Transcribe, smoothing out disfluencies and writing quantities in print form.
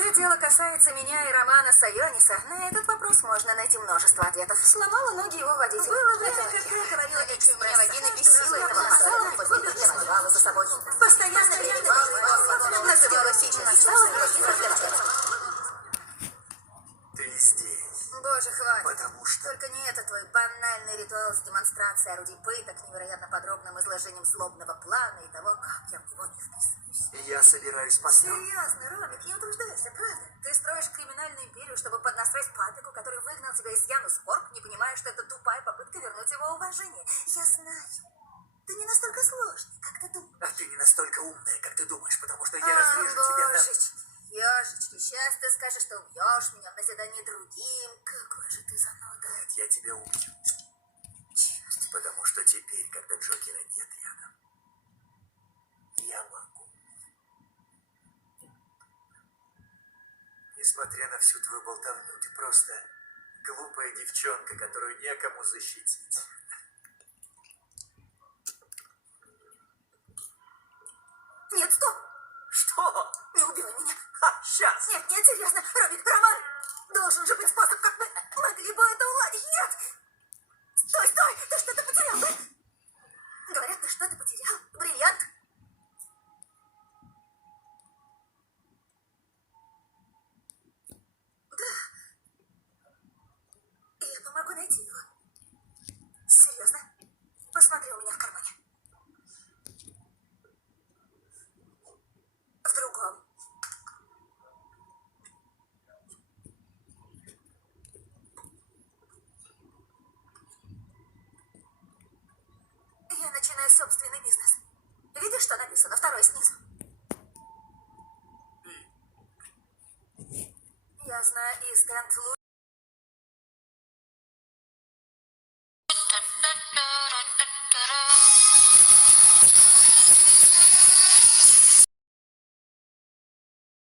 Когда дело касается меня и Романа Сайониса, на этот вопрос можно найти множество ответов. Сломала ноги его водитель. Было время, когда я говорила экспресс. Меня вагина бесила этого масала, я смывала за собой. Постоянно перебивала. Называла сейчас Ты здесь. Боже, хватит. Потому что... Только не это твой банальный ритуал с демонстрацией орудий пыток, невероятно подробным изложением злобного плана и того, как я в него не вписываюсь. Я собираюсь построить... Серьезно, Ромик, не утруждайся, правда? Ты строишь криминальную империю, чтобы поднастроить Патрику, который выгнал тебя из Янус Корп, не понимая, что это тупая попытка вернуть его уважение. Я знаю. Ты не настолько сложный, как ты думаешь. А ты не настолько умная, как ты думаешь, потому что я разрежу тебя на... Ежечки, сейчас ты скажешь, что убьешь меня в назидание другим. Какой же ты зануда. Нет, я тебя убью. Черт. Потому что теперь, когда Джокера нет рядом, я могу. Несмотря на всю твою болтовню, ты просто глупая девчонка, которую некому защитить. Нет, стоп! Что? Не убивай меня! Сейчас! Нет, нет, серьезно! Ромик, Роман! Должен же быть способ, как мы могли бы это уладить! Нет! Стой, стой! Ты что-то потерял! Говорят, ты что-то потерял. Бриллиант? Да. Я помогу найти его. Серьезно? Посмотри у меня в кармане. В другом. Я начинаю собственный бизнес. Видишь, что написано? Второй снизу. Я знаю, и Стэнт